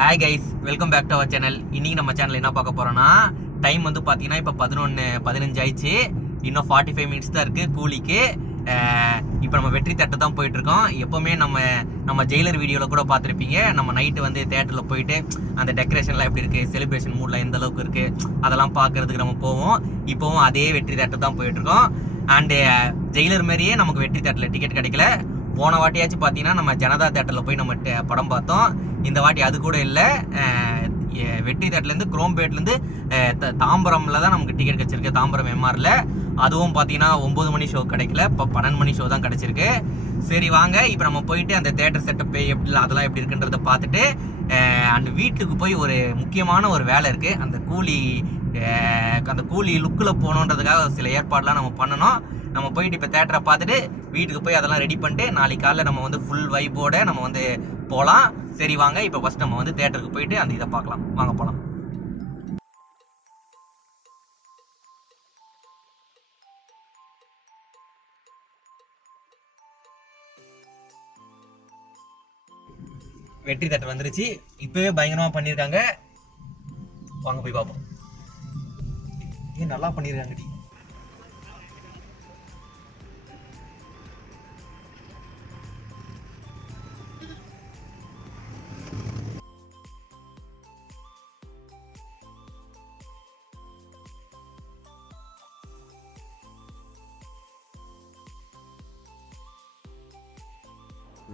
Hi guys, welcome back to our channel. இன்னைக்கு நம்ம channel என்ன பார்க்க போறோம்னா, டைம் வந்து பார்த்தீங்கன்னா இப்போ 11:15 ஆயிடுச்சு. இன்னும் 45 மினிட்ஸ் தான் இருக்குது கூலிக்கு. இப்போ நம்ம வெற்றி தேட்டர் தான் போயிட்டுருக்கோம். எப்போவுமே நம்ம ஜெயிலர் வீடியோவில் கூட பார்த்துருப்பீங்க. நம்ம நைட்டு வந்து தேட்டரில் போயிட்டு அந்த டெக்கரேஷன்லாம் எப்படி இருக்குது, செலிப்ரேஷன் மூடில் எந்த அளவுக்கு இருக்குது அதெல்லாம் பார்க்குறதுக்கு நம்ம போவோம். இப்போவும் அதே வெற்றி தேட்டர் தான் போயிட்டுருக்கோம். அண்டு ஜெயிலர் மாதிரியே நமக்கு வெற்றி தேட்டரில் டிக்கெட் கிடைக்கல. போன வாட்டியாச்சும் பார்த்தீங்கன்னா நம்ம ஜனதா தேட்டரில் போய் நம்ம படம் பார்த்தோம். இந்த வாட்டி அது கூட இல்லை. வெற்றி தேட்டர்லேருந்து குரோம்பேட்லேருந்து தாம்பரமில் தான் நமக்கு டிக்கெட் கிடச்சிருக்கு, தாம்பரம் எம்ஆரில். அதுவும் பார்த்தீங்கன்னா 9 மணி ஷோ கிடைக்கல, இப்போ 12 மணி ஷோ தான் கிடச்சிருக்கு. சரி வாங்க, இப்போ நம்ம போயிட்டு அந்த தேட்டர் செட்டப் எப்படி அதெல்லாம் எப்படி இருக்குன்றதை பார்த்துட்டு அந்த வீட்டுக்கு போய் ஒரு முக்கியமான ஒரு வேலை இருக்குது. அந்த கூலி லுக்கில் போகணுன்றதுக்காக சில ஏற்பாடெலாம் நம்ம பண்ணணும். நம்ம போயிட்டு இப்போ தேட்டரை பார்த்துட்டு வீட்டுக்கு போய் அதெல்லாம் ரெடி பண்ணிட்டு நாளைக்கு காலைல நம்ம வந்து ஃபுல் வைப்போட நம்ம வந்து போகலாம். சரி வாங்க, இப்போ ஃபஸ்ட் நம்ம வந்து தேட்டருக்கு போயிட்டு அந்த இதை பார்க்கலாம். வாங்க போகலாம். வெற்றி தேட்டர் வந்துருச்சு. இப்போவே பயங்கரமாக பண்ணியிருக்காங்க. வாங்க போய் பார்ப்போம். ஏன் நல்லா பண்ணியிருக்காங்கடி.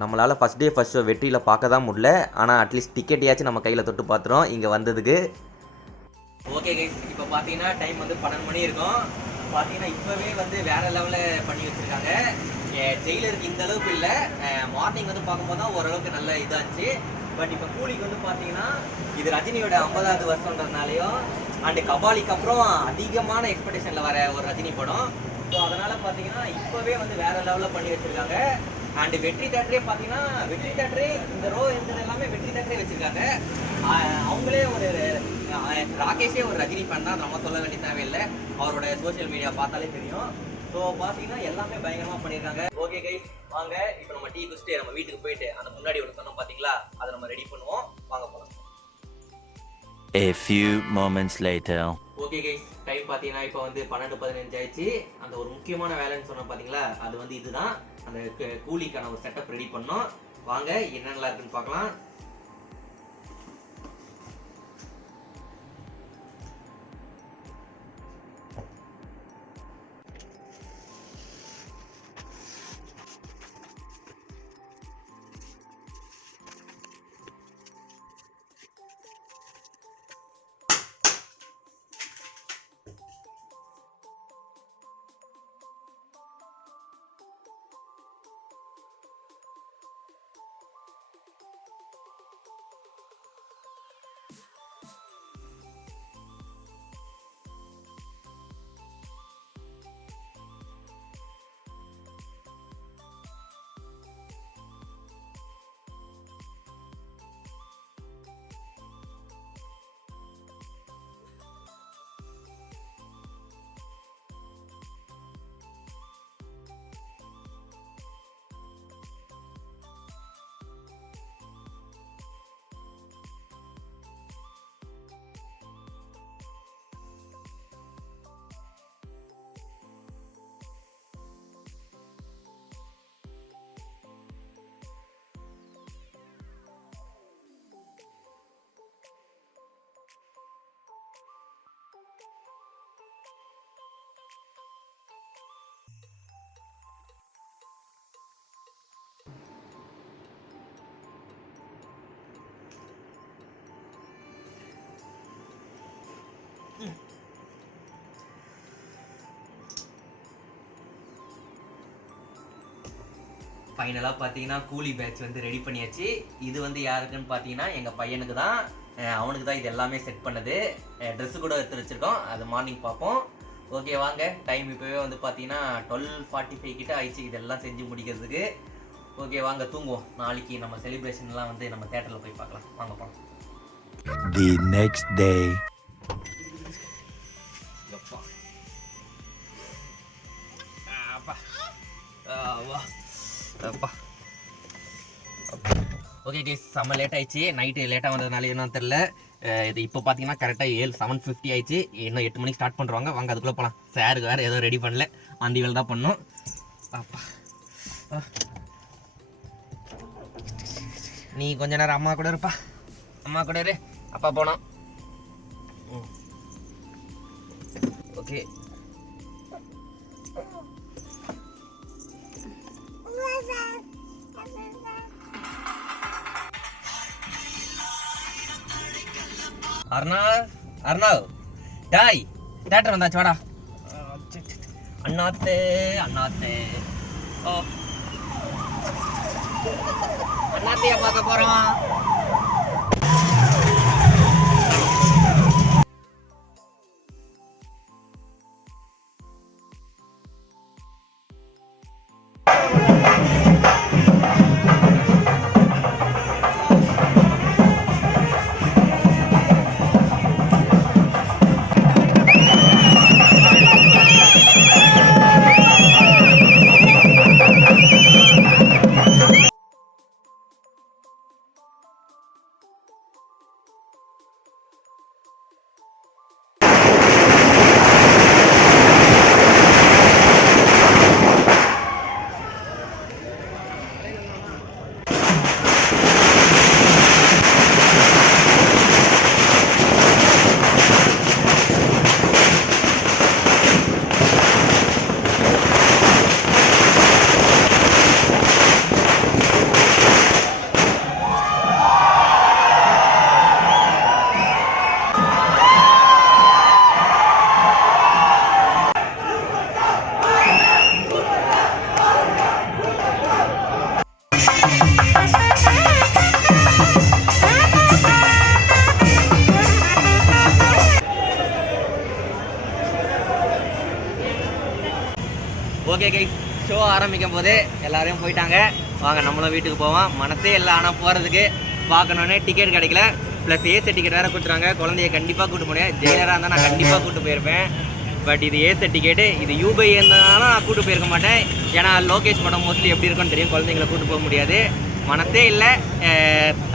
நம்மளால் ஃபஸ்ட் டே ஃபஸ்ட் ஷோ வெற்றியில் பார்க்க தான் முடியல. ஆனால் அட்லீஸ்ட் டிக்கெட்டையாச்சும் நம்ம கையில் தொட்டு பார்த்துறோம் இங்கே வந்ததுக்கு. ஓகே கைஸ், இப்போ பார்த்தீங்கன்னா டைம் வந்து 12 மணி இருக்கும். பார்த்தீங்கன்னா இப்போவே வந்து வேறு லெவலில் பண்ணி வச்சுருக்காங்க. ஜெயிலருக்கு இந்த அளவுக்கு இல்லை. மார்னிங் வந்து பார்க்கும்போது தான் ஓரளவுக்கு நல்ல இதாச்சு. பட் இப்போ கூலிக்கு வந்து பார்த்தீங்கன்னா இது ரஜினியோட 50வது வருஷன்றதுனாலையும் அண்டு கபாலிக்கு அப்புறம் அதிகமான எக்ஸ்பெக்டேஷனில் வர ஒரு ரஜினி படம். ஸோ அதனால் பார்த்தீங்கன்னா இப்போவே வந்து வேறு லெவலில் பண்ணி வச்சுருக்காங்க. அண்டு வெற்றி தேட்டரே பார்த்தீங்கன்னா வெற்றி தேட்டரே இந்த ரோ இருந்தது எல்லாமே வெற்றி தேட்டரே வச்சுருக்காங்க. அவங்களே ஒரு ராகேஷே ஒரு ரஜினி ஃபேன் தான், நம்ம சொல்ல வேண்டிய தேவையில்லை. அவரோட சோஷியல் மீடியா பார்த்தாலே தெரியும். ஸோ பார்த்தீங்கன்னா எல்லாமே பயங்கரமாக பண்ணியிருக்காங்க. ஓகே கைஸ், வாங்க இப்போ நம்ம டீ குடிச்சிட்டு நம்ம வீட்டுக்கு போயிட்டு அந்த முன்னாடி ஒன்று சொன்னோம் பார்த்தீங்களா, அதை நம்ம ரெடி பண்ணுவோம். வாங்க போகலாம். A few moments later. Okay guys, time பார்த்தீங்கன்னா இப்போ வந்து 12:15 ஆயிடுச்சு. அந்த ஒரு முக்கியமான வேலைன்னு சொன்னோம் பார்த்தீங்களா, அது வந்து இதுதான். அந்த கூலிக்கான ஒரு செட்டப் ரெடி பண்ணோம். வாங்க என்னென்னலாம் இருக்குன்னு பார்க்கலாம். ஃபைனலாக பார்த்தீங்கன்னா கூலி பேட்ச் வந்து ரெடி பண்ணியாச்சு. இது வந்து யாருக்குன்னு பார்த்தீங்கன்னா எங்கள் பையனுக்கு தான். அவனுக்கு தான் இது எல்லாமே செட் பண்ணது. ட்ரெஸ்ஸு கூட எடுத்து வச்சுருக்கோம், அது மார்னிங் பார்ப்போம். ஓகே வாங்க, டைம் இப்போவே வந்து பார்த்தீங்கன்னா 12:45 கிட்ட ஆயிடுச்சு இதெல்லாம் செஞ்சு முடிக்கிறதுக்கு. ஓகே வாங்க தூங்குவோம். நாளைக்கு நம்ம செலிப்ரேஷன்லாம் வந்து நம்ம தேட்டரில் போய் பார்க்கலாம். வாங்க போகலாம். The next day. Okay guys செம்ம லேட் ஆயிடுச்சு. நைட்டு லேட்டாக வந்ததுனால என்னன்னு தெரில. இது இப்போ பார்த்தீங்கன்னா கரெக்டாக 7:50 ஆயிடுச்சு. இன்னும் 8 மணிக்கு ஸ்டார்ட் பண்ணுறாங்க. வாங்க அதுக்குள்ளே போகலாம். சாருக்கு வேறு எதுவும் ரெடி பண்ணல, அந்த வேலை தான் பண்ணோம். அப்பா நீ கொஞ்ச நேரம் அம்மா கூட இருப்பா. அம்மா கூட இரு, அப்பா போனோம். ஓகே அர்ணாவ் டாய் தியேட்டர் வந்தாச்சு வாடா. அண்ணாத்தே ஓ அண்ணாத்தையா பார்க்க போறோம். ஓகே கைஸ், ஷோ ஆரம்பிக்கும் போது எல்லாரையும் போயிட்டாங்க. வாங்க நம்மளும் வீட்டுக்கு போவோம். மனசே இல்லை ஆனால் போகிறதுக்கு பார்க்கணுன்னே டிக்கெட் கிடைக்கல. ப்ளஸ் ஏசி டிக்கெட் வேறு கொடுத்துருவாங்க. குழந்தைய கண்டிப்பாக கூப்பிட்டு போனேன். ஜெயிலராக இருந்தால் நான் கண்டிப்பாக கூப்பிட்டு போயிருப்பேன். பட் இது ஏசி டிக்கெட்டு. இது யூபை இருந்தாலும் நான் கூப்பிட்டு போயிருக்க மாட்டேன். ஏன்னா லோகேஷ் படம் மோஸ்ட்லி எப்படி இருக்குன்னு தெரியும். குழந்தைங்களை கூப்பிட்டு போக முடியாது. மனசே இல்லை.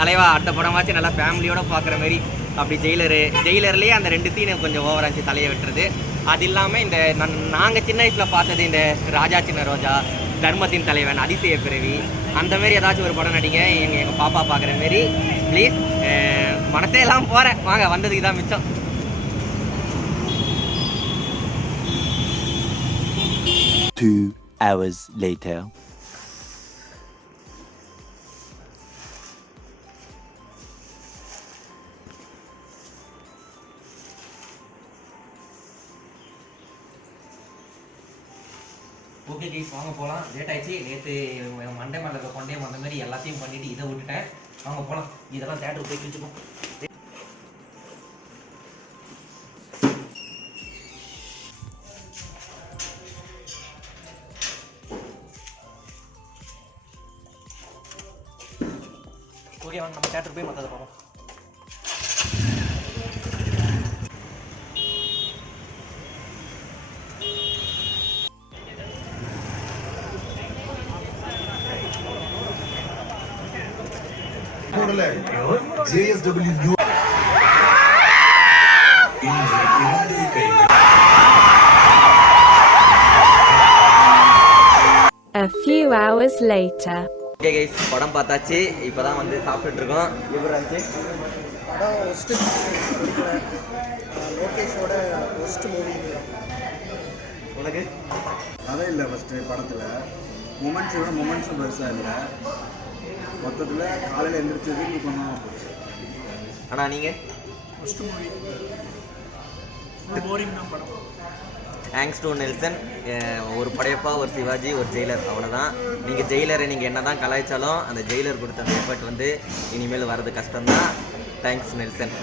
தலைவா அடுத்த படமாச்சு நல்லா ஃபேமிலியோடு பார்க்குற மாதிரி. அப்படி ஜெயிலர்லேயே அந்த 2 சீனை கொஞ்சம் ஓவராச்சு தலையை வெட்டுறது. அது இல்லாமல் இந்த நாங்கள் சின்ன வயசில் பார்த்தது இந்த ராஜா சின்ன ரோஜா, தர்மத்தின் தலைவன், அதிசய பிறவி, அந்த மாதிரி ஏதாச்சும் ஒரு படம் நடிங்க. எங்கள் பாப்பா பார்க்குற மாரி ப்ளீஸ். மனசே எல்லாம் போகிறேன். வாங்க, வந்ததுக்கு தான் மிச்சம். Two hours later. Okay guys, வாங்க போகலாம். லேட் ஆயிடுச்சு. நேற்று மண்டே மேலே இருக்க கொண்டே அந்த மாதிரி எல்லாத்தையும் பண்ணிவிட்டு இதை விட்டுட்டேன். வாங்க போகலாம். இதெல்லாம் தேட்டருக்கு போய் கிழிச்சுப்போம். ஓகே வாங்க, நம்ம தேட்டருக்கு போய் மற்றதை பார்ப்போம். JSW A few hours later. Okay guys, படம் பார்த்தாச்சு. இப்போ தான் வந்து சாப்பிட்டுட்டு இருக்கோம். எப்படி இருந்துச்சு படம்? ஒஸ்ட்டு லோகேஷோட ஒஸ்ட் மூவி. உனக்கு கதை இல்லை ஃபஸ்ட்டு படத்தில். மொமெண்ட்ஸும் பெருசாக இல்லை. மொத்தத்தில் காலையில் எழுந்திரிச்சது கொஞ்சம் போச்சு. ஆனால் நீங்கள் ஃபஸ்ட்டு மூவி போரிங் தான் படம். Thanks to Nelson. ஒரு படையப்பா, ஒரு சிவாஜி, ஒரு ஜெயிலர், அவ்வளோதான். நீங்கள் ஜெயிலரை நீங்கள் என்ன தான் கலாய்ச்சாலும் அந்த ஜெயிலர் கொடுத்த அந்த எஃபர்ட் வந்து இனிமேல் வர்றது கஷ்டம்தான். Thanks Nelson.